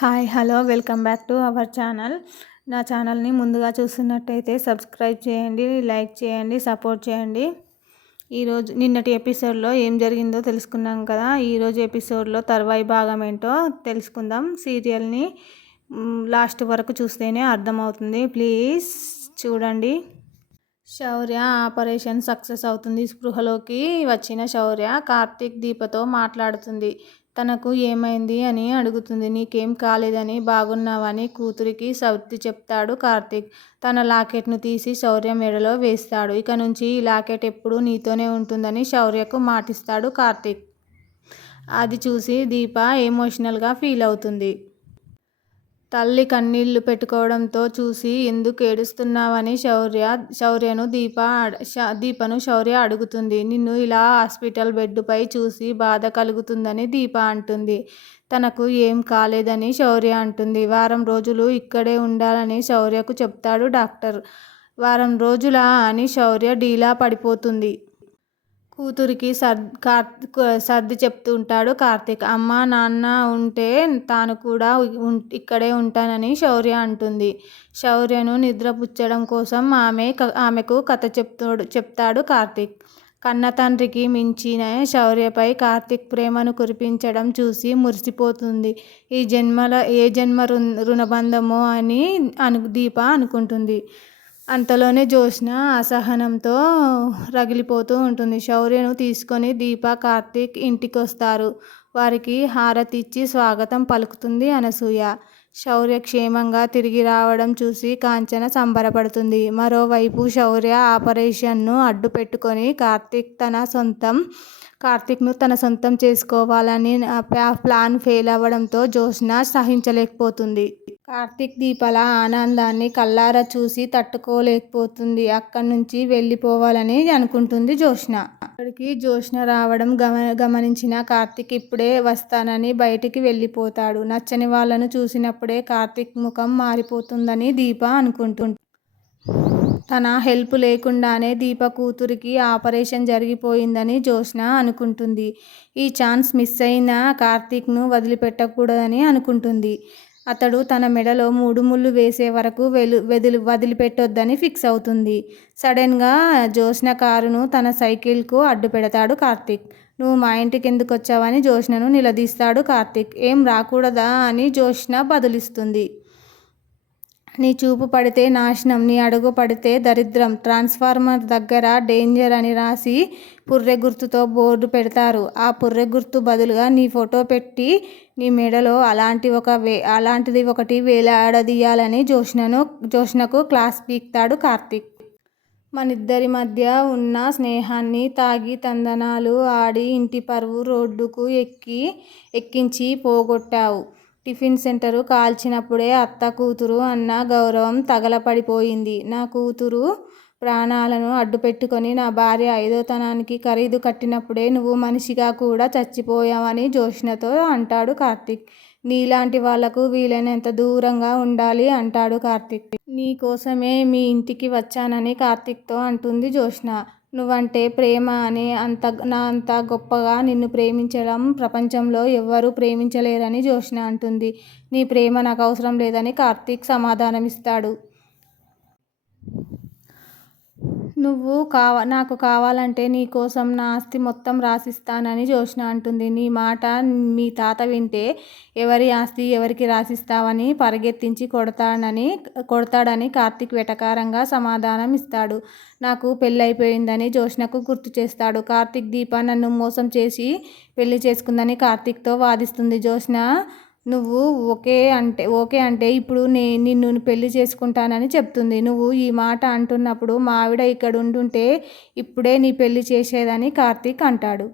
Hi hello welcome back to our channel. నా ఛానల్ని ముందుగా చూస్తున్నట్టయితే సబ్స్క్రైబ్ చేయండి, లైక్ చేయండి, సపోర్ట్ చేయండి. ఈరోజు నిన్నటి ఎపిసోడ్లో ఏం జరిగిందో తెలుసుకున్నాం కదా. ఈరోజు ఎపిసోడ్లో తర్వాయి భాగం ఏంటో తెలుసుకుందాం. సీరియల్ని లాస్ట్ వరకు చూస్తేనే అర్థమవుతుంది. ప్లీజ్ చూడండి. శౌర్య ఆపరేషన్ సక్సెస్ అవుతుంది. స్పృహలోకి వచ్చిన శౌర్య కార్తీక్ దీపతో మాట్లాడుతుంది. తనకు ఏమైంది అని అడుగుతుంది. నీకేం కాలేదని, బాగున్నావని కూతురికి సర్ది చెప్తాడు కార్తీక్. తన లాకెట్ను తీసి శౌర్య మెడలో వేస్తాడు. ఇక నుంచి ఈ లాకెట్ ఎప్పుడూ నీతోనే ఉంటుందని శౌర్యకు మాటిస్తాడు కార్తీక్. అది చూసి దీప ఎమోషనల్గా ఫీల్ అవుతుంది. తల్లి కన్నీళ్లు పెట్టుకోవడంతో చూసి ఎందుకు ఏడుస్తున్నావని దీపను శౌర్య అడుగుతుంది. నిన్ను ఇలా హాస్పిటల్ బెడ్డుపై చూసి బాధ కలుగుతుందని దీప అంటుంది. తనకు ఏం కాలేదని శౌర్య అంటుంది. వారం రోజులు ఇక్కడే ఉండాలని శౌర్యకు చెప్తాడు డాక్టర్. వారం రోజులా అని శౌర్య డీలా పడిపోతుంది. కూతురికి సర్ది చెప్తుంటాడు కార్తీక్. అమ్మ నాన్న ఉంటే తాను కూడా ఇక్కడే ఉంటానని శౌర్య అంటుంది. శౌర్యను నిద్రపుచ్చడం కోసం ఆమెకు కథ చెప్తాడు కార్తీక్. కన్న తండ్రికి మించిన శౌర్యపై కార్తీక్ ప్రేమను కురిపించడం చూసి మురిసిపోతుంది. ఏ జన్మ రుణబంధమో అని దీప అనుకుంటుంది. అంతలోనే జ్యోత్స్న అసహనంతో రగిలిపోతూ ఉంటుంది. శౌర్యను తీసుకొని దీప కార్తీక్ ఇంటికొస్తారు. వారికి హారతిచ్చి స్వాగతం పలుకుతుంది అనసూయ. శౌర్య క్షేమంగా తిరిగి రావడం చూసి కాంచన సంబరపడుతుంది. మరోవైపు శౌర్య ఆపరేషన్ను అడ్డు పెట్టుకొని కార్తీక్ను తన సొంతం చేసుకోవాలని ప్లాన్ ఫెయిల్ అవ్వడంతో జ్యోత్స్న సహించలేకపోతుంది. కార్తీక్ దీపల ఆనందాన్ని కళ్ళారా చూసి తట్టుకోలేకపోతుంది. అక్కడి నుంచి వెళ్ళిపోవాలని అనుకుంటుంది జ్యోత్స్న. అక్కడికి జ్యోత్స్న రావడం గమనించిన కార్తీక్ ఇప్పుడే వస్తానని బయటికి వెళ్ళిపోతాడు. నచ్చని వాళ్ళను చూసినప్పుడే కార్తీక్ ముఖం మారిపోతుందని దీప అనుకుంటుంది. తన హెల్ప్ లేకుండానే దీప కూతురికి ఆపరేషన్ జరిగిపోయిందని జ్యోత్స్న అనుకుంటుంది. ఈ ఛాన్స్ మిస్ అయిన కార్తీక్ను వదిలిపెట్టకూడదని అనుకుంటుంది. అతడు తన మెడలో 3 ముళ్ళు వేసే వరకు వదిలిపెట్టొద్దని ఫిక్స్ అవుతుంది. సడన్గా జ్యోత్స్న కారును తన సైకిల్కు అడ్డు పెడతాడు కార్తీక్. నువ్వు మా ఇంటికి ఎందుకు వచ్చావని జ్యోత్స్నను నిలదీస్తాడు కార్తీక్. ఏం రాకూడదా అని జ్యోత్స్న బదులిస్తుంది. నీ చూపు పడితే నాశనం, నీ అడుగు పడితే దరిద్రం. ట్రాన్స్ఫార్మర్ దగ్గర డేంజర్ అని రాసి పుర్రె గుర్తుతో బోర్డు పెడతారు. ఆ పుర్రె గుర్తు బదులుగా నీ ఫోటో పెట్టి నీ మెడలో అలాంటిది ఒకటి వేలాడదీయాలని జ్యోత్స్నకు క్లాస్ పీక్తాడు కార్తీక్. మనిద్దరి మధ్య ఉన్న స్నేహాన్ని తాగి తందనాలు ఆడి ఇంటి పరువు రోడ్డుకు ఎక్కించి పోగొట్టావు. టిఫిన్ సెంటరు కాల్చినప్పుడే అత్త కూతురు అన్న గౌరవం తగలపడిపోయింది. నా కూతురు ప్రాణాలను అడ్డుపెట్టుకొని నా భార్య ఐదోతనానికి ఖరీదు కట్టినప్పుడే నువ్వు మనిషిగా కూడా చచ్చిపోయావని జ్యోత్స్నతో అంటాడు కార్తీక్. నీలాంటి వాళ్లకు వీలైనంత దూరంగా ఉండాలి అంటాడు కార్తీక్. నీ కోసమే మీ ఇంటికి వచ్చానని కార్తీక్తో అంటుంది జ్యోత్స్న. నువ్వంటే ప్రేమ అని అంత గొప్పగా నిన్ను ప్రేమించడం ప్రపంచంలో ఎవ్వరూ ప్రేమించలేరని జ్యోత్స్న అంటుంది. నీ ప్రేమ నాకు అవసరం లేదని కార్తీక్ సమాధానమిస్తాడు. నువ్వు నాకు కావాలంటే నీ కోసం నా ఆస్తి మొత్తం రాసిస్తానని జ్యోత్స్న అంటుంది. నీ మాట మీ తాత వింటే ఎవరి ఆస్తి ఎవరికి రాసిస్తావని పరిగెత్తించి కొడతాడని కార్తీక్ వెటకారంగా సమాధానం ఇస్తాడు. నాకు పెళ్ళైపోయిందని జ్యోత్స్నకు గుర్తు చేస్తాడు కార్తీక్. దీప నన్ను మోసం చేసి పెళ్లి చేసుకుందని కార్తీక్తో వాదిస్తుంది. జ్యోత్స్న నువ్వు ఓకే అంటే ఇప్పుడు నిన్ను పెళ్లి చేసుకుంటానని చెప్తుంది. నువ్వు ఈ మాట అంటున్నప్పుడు మా ఆవిడ ఇక్కడ ఉండుంటే ఇప్పుడే నీ పెళ్లి చేసేదని కార్తీక్ అంటాడు.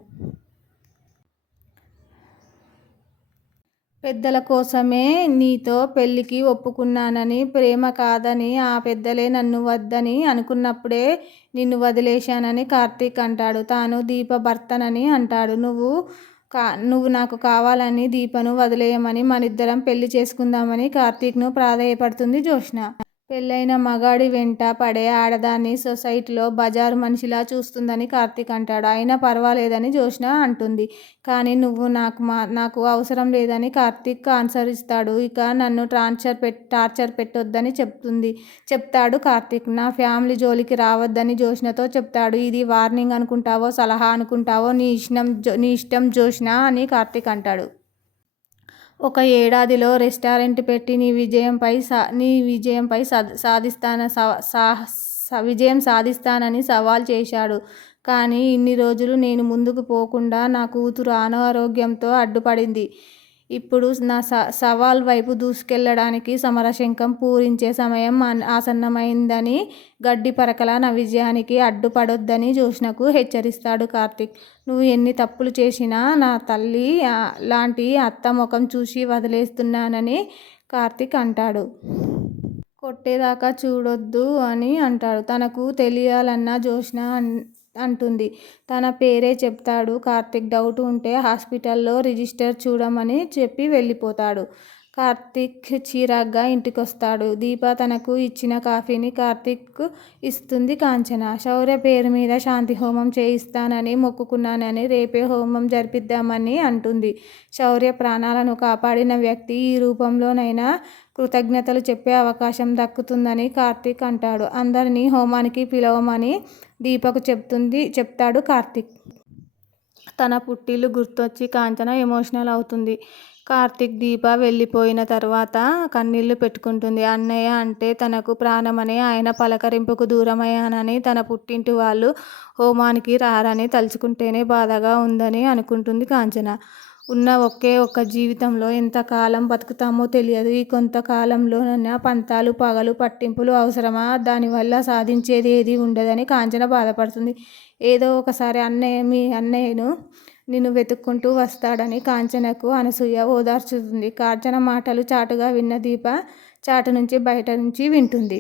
పెద్దల కోసమే నీతో పెళ్లికి ఒప్పుకున్నానని, ప్రేమ కాదని ఆ పెద్దలే నన్ను వద్దని అనుకున్నప్పుడే నిన్ను వదిలేశానని కార్తీక్ అంటాడు. తాను దీప భర్తనని అంటాడు. నువ్వు నాకు కావాలని దీపను వదిలేయమని మనిద్దరం పెళ్లి చేసుకుందామని కార్తీక్ను ప్రాధేయపడుతుంది జ్యోత్స్న. పెళ్ళైన మగాడి వెంట పడే ఆడదాన్ని సొసైటీలో బజారు మనిషిలా చూస్తుందని కార్తీక్ అంటాడు. అయినా పర్వాలేదని జ్యోత్స్న అంటుంది. కానీ నువ్వు నాకు అవసరం లేదని కార్తీక్ ఆన్సర్ ఇస్తాడు. ఇక నన్ను టార్చర్ పెట్టొద్దని చెప్తాడు కార్తీక్. నా ఫ్యామిలీ జోలికి రావద్దని జ్యోత్స్నతో చెప్తాడు. ఇది వార్నింగ్ అనుకుంటావో సలహా అనుకుంటావో నీ ఇష్టం జ్యోత్స్న అని కార్తీక్ అంటాడు. ఒక ఏడాదిలో రెస్టారెంట్ పెట్టి నీ విజయంపై విజయం సాధిస్తానని సవాల్ చేశాడు. కానీ ఇన్ని రోజులు నేను ముందుకు పోకుండా నా కూతురు అనారోగ్యంతో అడ్డుపడింది. ఇప్పుడు నా సవాల్ వైపు దూసుకెళ్లడానికి సమరశంఖం పూరించే సమయం ఆసన్నమైందని గడ్డి పరకలా నా విజయానికి అడ్డుపడొద్దని జ్యోత్స్నకు హెచ్చరిస్తాడు కార్తీక్. నువ్వు ఎన్ని తప్పులు చేసినా నా తల్లి లాంటి అత్త ముఖం చూసి వదిలేస్తున్నానని కార్తీక్ అంటాడు. కొట్టేదాకా చూడొద్దు అని అంటాడు. తనకు తెలియాలన్న జ్యోత్స్న అంటుంది. తన పేరే చెప్తాడు కార్తీక్. డౌట్ ఉంటే హాస్పిటల్లో రిజిస్టర్ చూడమని చెప్పి వెళ్ళిపోతాడు. కార్తీక్ చిరాగ్గా ఇంటికొస్తాడు. దీప తనకు ఇచ్చిన కాఫీని కార్తీక్ ఇస్తుంది. కాంచన శౌర్య పేరు మీద శాంతి హోమం చేయిస్తానని మొక్కుకున్నానని రేపే హోమం జరిపిద్దామని అంటుంది. శౌర్య ప్రాణాలను కాపాడిన వ్యక్తి ఈ రూపంలోనైనా కృతజ్ఞతలు చెప్పే అవకాశం దక్కుతుందని కార్తీక్ అంటాడు. అందరినీ హోమానికి పిలవమని దీపకు చెప్తాడు కార్తీక్. తన పుట్టిల్లు గుర్తొచ్చి కాంచన ఎమోషనల్ అవుతుంది. కార్తీక్ దీప వెళ్ళిపోయిన తర్వాత కన్నీళ్లు పెట్టుకుంటుంది. అన్నయ్య అంటే తనకు ప్రాణమని, ఆయన పలకరింపుకు దూరమయ్యానని, తన పుట్టింటి వాళ్ళు హోమానికి రారని తలుచుకుంటేనే బాధగా ఉందని అనుకుంటుంది కాంచన. ఉన్న ఒకే ఒక్క జీవితంలో ఎంతకాలం బతుకుతామో తెలియదు. ఈ కొంతకాలంలోనైనా పంతాలు పగలు పట్టింపులు అవసరమా? దానివల్ల సాధించేది ఏదీ ఉండదని కాంచన బాధపడుతుంది. ఏదో ఒకసారి మీ అన్నయ్యను నిన్ను వెతుక్కుంటూ వస్తాడని కాంచనకు అనసూయ ఓదార్చుతుంది. కాంచన మాటలు చాటుగా విన్న దీప చాటు నుంచి బయట నుంచి వింటుంది.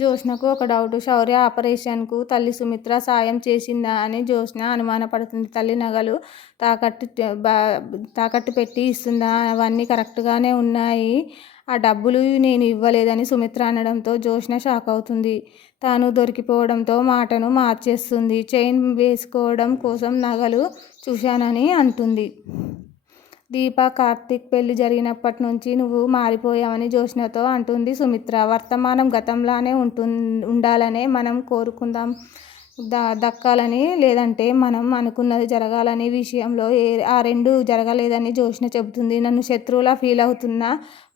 జ్యోత్స్నకు ఒక డౌట్. శౌర్య ఆపరేషన్కు తల్లి సుమిత్ర సాయం చేసిందా అని జ్యోత్స్న అనుమానపడుతుంది. తల్లి నగలు తాకట్టు పెట్టి ఇస్తుందా? అవన్నీ కరెక్ట్గానే ఉన్నాయి. ఆ డబ్బులు నేను ఇవ్వలేదని సుమిత్ర అనడంతో జ్యోత్స్న షాక్ అవుతుంది. తాను దొరికిపోవడంతో మాటను మార్చేస్తుంది. చైన్ వేసుకోవడం కోసం నగలు చూశానని అంటుంది. దీప కార్తీక్ పెళ్లి జరిగినప్పటి నుంచి నువ్వు మారిపోయావని జ్యోత్స్నతో అంటుంది సుమిత్ర. వర్తమానం గతంలానే ఉండాలనే మనం కోరుకుందాం, దక్కాలని లేదంటే మనం అనుకున్నది జరగాలని విషయంలో ఆ రెండు జరగలేదని జ్యోత్స్న చెబుతుంది. నన్ను శత్రువులా ఫీల్ అవుతున్న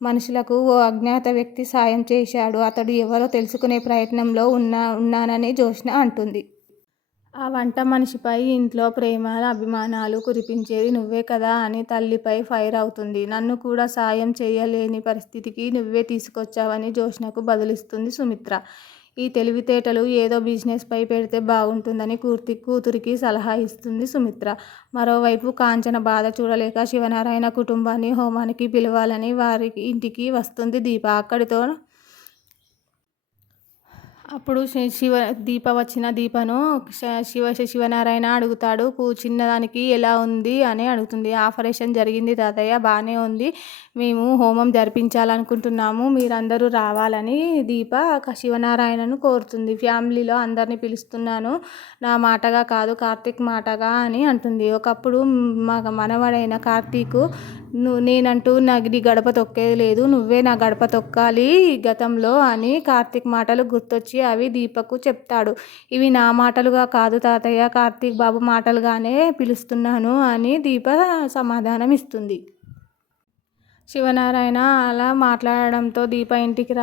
మనుషులకు ఓ అజ్ఞాత వ్యక్తి సాయం చేశాడు. అతడు ఎవరో తెలుసుకునే ప్రయత్నంలో ఉన్నానని జ్యోత్స్న అంటుంది. ఆ వంట మనిషిపై ఇంట్లో ప్రేమ అభిమానాలు కురిపించేది నువ్వే కదా అని తల్లిపై ఫైర్ అవుతుంది. నన్ను కూడా సాయం చేయలేని పరిస్థితికి నువ్వే తీసుకొచ్చావని జ్యోత్స్నకు బదులిస్తుంది సుమిత్ర. ఈ తెలివితేటలు ఏదో బిజినెస్ పై పెడితే బాగుంటుందని కూతురికి సలహా ఇస్తుంది సుమిత్ర. మరోవైపు కాంచన బాధ చూడలేక శివనారాయణ కుటుంబాన్ని హోమానికి పిలవాలని వారి ఇంటికి వస్తుంది దీప. అప్పుడు దీపను శివనారాయణ అడుగుతాడు. చిన్నదానికి ఎలా ఉంది అని అడుగుతుంది. ఆపరేషన్ జరిగింది తాతయ్య, బాగానే ఉంది. మేము హోమం జరిపించాలనుకుంటున్నాము, మీరందరూ రావాలని దీప శివనారాయణను కోరుతుంది. ఫ్యామిలీలో అందరినీ పిలుస్తున్నాను, నా మాటగా కాదు కార్తీక్ మాటగా అని అంటుంది. ఒకప్పుడు మా మనవడైన కార్తీక్ నేనంటూ నీ గడప తొక్కేది లేదు, నువ్వే నా గడప తొక్కాలి గతంలో అని కార్తీక్ మాటలు గుర్తొచ్చి అవి దీపకు చెప్తాడు. ఇవి నా మాటలుగా కాదు తాతయ్య, కార్తీక్ బాబు మాటలుగానే పిలుస్తున్నాను అని దీప సమాధానం ఇస్తుంది. శివనారాయణ అలా మాట్లాడడంతో దీప ఇంటికి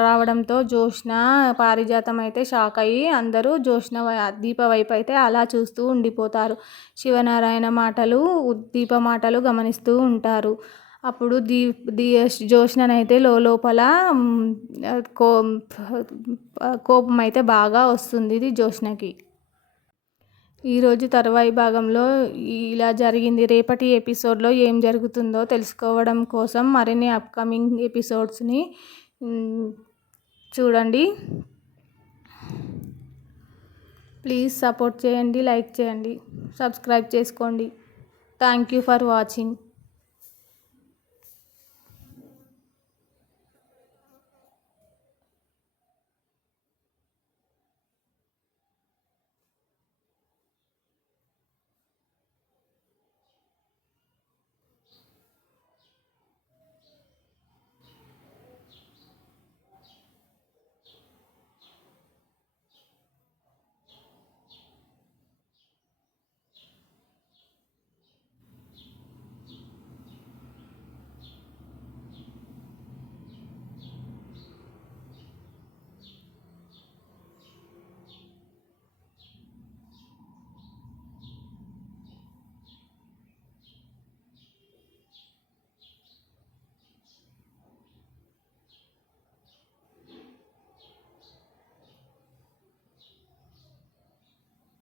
రావడంతో జ్యోత్స్న పారిజాతం అయితే షాక్ అయ్యి అందరూ దీప వైపు అయితే అలా చూస్తూ ఉండిపోతారు. శివనారాయణ మాటలు దీప మాటలు గమనిస్తూ ఉంటారు. అప్పుడు జ్యోత్స్ననైతే లోపల కోపం అయితే బాగా వస్తుంది జ్యోత్స్నకి. ఈరోజు తరువాయి భాగంలో ఇలా జరిగింది. రేపటి ఎపిసోడ్లో ఏం జరుగుతుందో తెలుసుకోవడం కోసం మరిన్ని అప్కమింగ్ ఎపిసోడ్స్ని చూడండి. ప్లీజ్ సపోర్ట్ చేయండి, లైక్ చేయండి, సబ్స్క్రైబ్ చేసుకోండి. Thank you for watching.